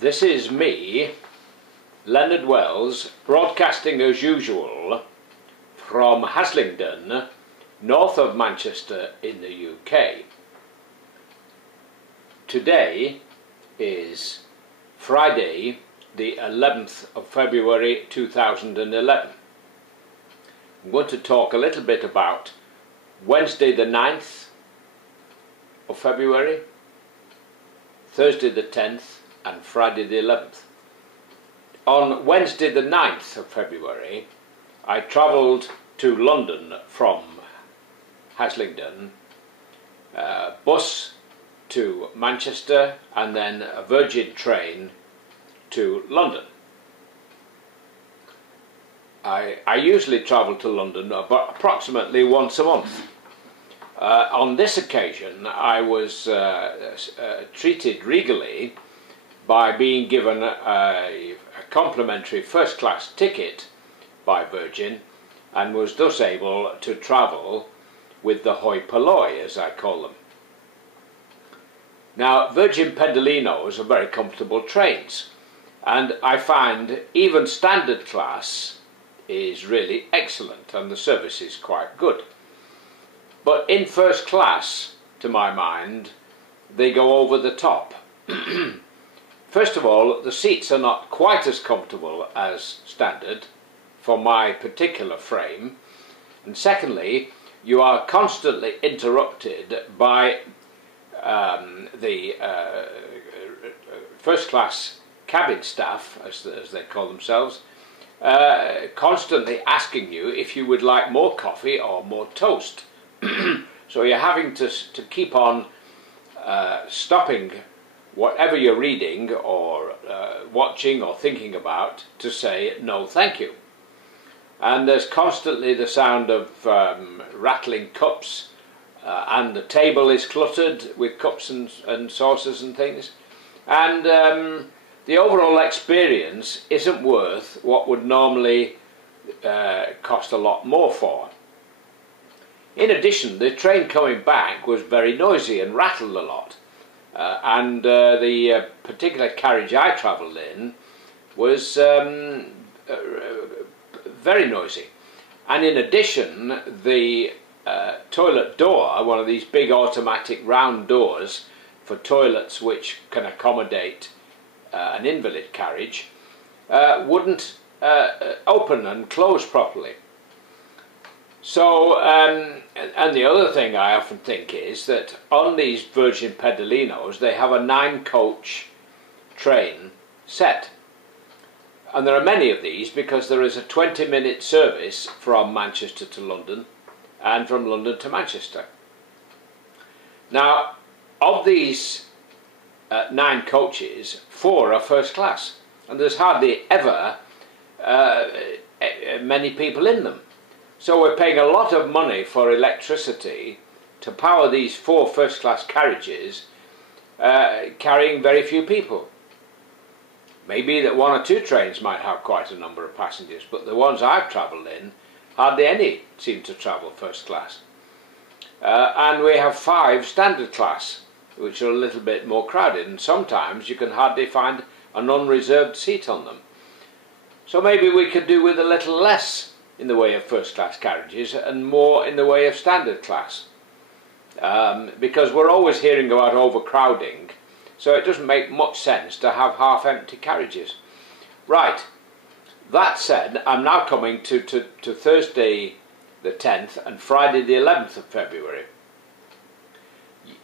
This is me, Leonard Wells, broadcasting as usual from Haslingden, north of Manchester in the UK. Today is Friday, the 11th of February 2011. I'm going to talk a little bit about Wednesday the 9th of February, Thursday the 10th and Friday the 11th. On Wednesday the 9th of February, I travelled to London from Haslingden, bus to Manchester and then a Virgin train to London. I usually travel to London about approximately once a month. On this occasion I was treated regally by being given a complimentary first class ticket by Virgin and was thus able to travel with the hoi polloi, as I call them. Now, Virgin Pendolinos are very comfortable trains, and I find even standard class is really excellent and the service is quite good. But in first class, to my mind, they go over the top. First of all, the seats are not quite as comfortable as standard for my particular frame, and secondly, you are constantly interrupted by the first class cabin staff, as they call themselves, constantly asking you if you would like more coffee or more toast. So you're having to keep on stopping whatever you're reading or watching or thinking about to say no thank you. And there's constantly the sound of rattling cups, and the table is cluttered with cups and saucers and things, and the overall experience isn't worth what would normally cost a lot more for. In addition, the train coming back was very noisy and rattled a lot, and the particular carriage I travelled in was very noisy. And in addition, the toilet door, one of these big automatic round doors for toilets which can accommodate an invalid carriage, wouldn't open and close properly. So, and the other thing I often think is that on these Virgin Pendolinos they have a 9-coach train set. And there are many of these because there is a 20-minute service from Manchester to London and from London to Manchester. Now, of these 9 coaches, 4 are first class, and there's hardly ever many people in them. So we're paying a lot of money for electricity to power these 4 first class carriages carrying very few people. Maybe that 1 or 2 trains might have quite a number of passengers, but the ones I've travelled in, hardly any seem to travel first class. And we have 5 standard class, which are a little bit more crowded, and sometimes you can hardly find an unreserved seat on them. So maybe we could do with a little less in the way of first class carriages and more in the way of standard class. Because we're always hearing about overcrowding, so it doesn't make much sense to have half-empty carriages. Right, that said, I'm now coming to Thursday the 10th and Friday the 11th of February.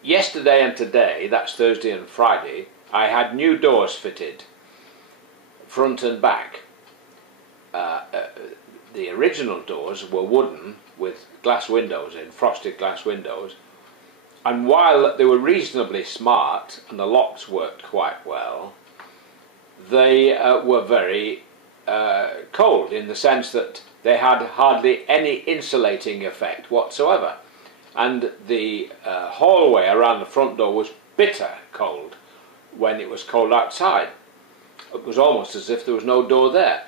Yesterday and today, that's Thursday and Friday, I had new doors fitted, front and back. The original doors were wooden with glass windows in, frosted glass windows, and while they were reasonably smart and the locks worked quite well, they were very cold, in the sense that they had hardly any insulating effect whatsoever, and the hallway around the front door was bitter cold when it was cold outside. It was almost as if there was no door there.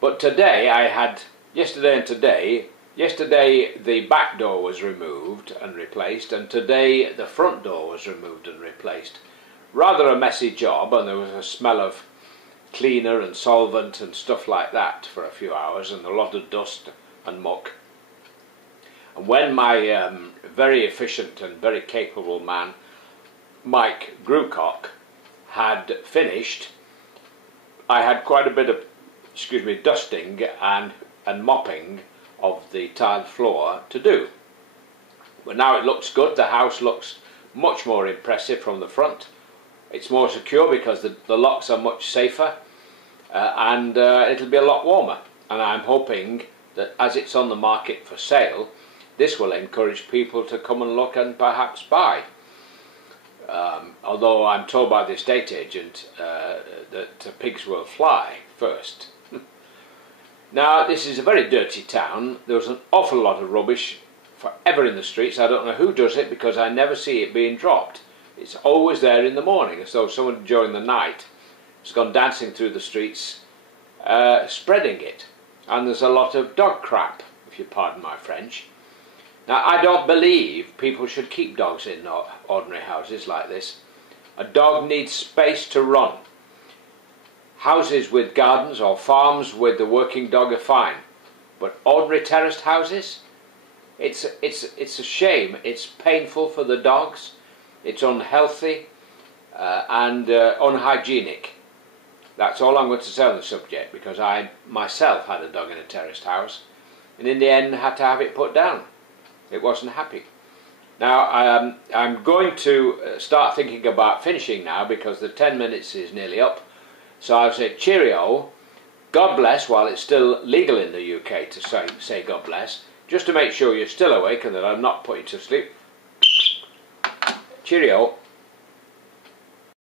But today I had, yesterday and today, yesterday the back door was removed and replaced, and today the front door was removed and replaced. rather a messy job, and there was a smell of cleaner and solvent and stuff like that for a few hours, and a lot of dust and muck. And when my very efficient and very capable man, Mike Grewcock, had finished, I had quite a bit of, dusting and mopping of the tiled floor to do. But now it looks good. The house looks much more impressive from the front. It's more secure because the locks are much safer, and it'll be a lot warmer. And I'm hoping that as it's on the market for sale, this will encourage people to come and look and perhaps buy. Although I'm told by the estate agent that pigs will fly first. Now, this is a very dirty town. There's an awful lot of rubbish forever in the streets. I don't know who does it because I never see it being dropped. It's always there in the morning, as though someone during the night has gone dancing through the streets spreading it. And there's a lot of dog crap, if you pardon my French. Now, I don't believe people should keep dogs in ordinary houses like this. A dog needs space to run. Houses with gardens or farms with the working dog are fine, but ordinary terraced houses, it's a shame. It's painful for the dogs, it's unhealthy and unhygienic. That's all I'm going to say on the subject, because I myself had a dog in a terraced house and in the end had to have it put down. It wasn't happy. Now I'm going to start thinking about finishing now, because the 10 minutes is nearly up. So I'll say cheerio, God bless, while it's still legal in the UK to say God bless, just to make sure you're still awake and that I'm not putting you to sleep. Cheerio.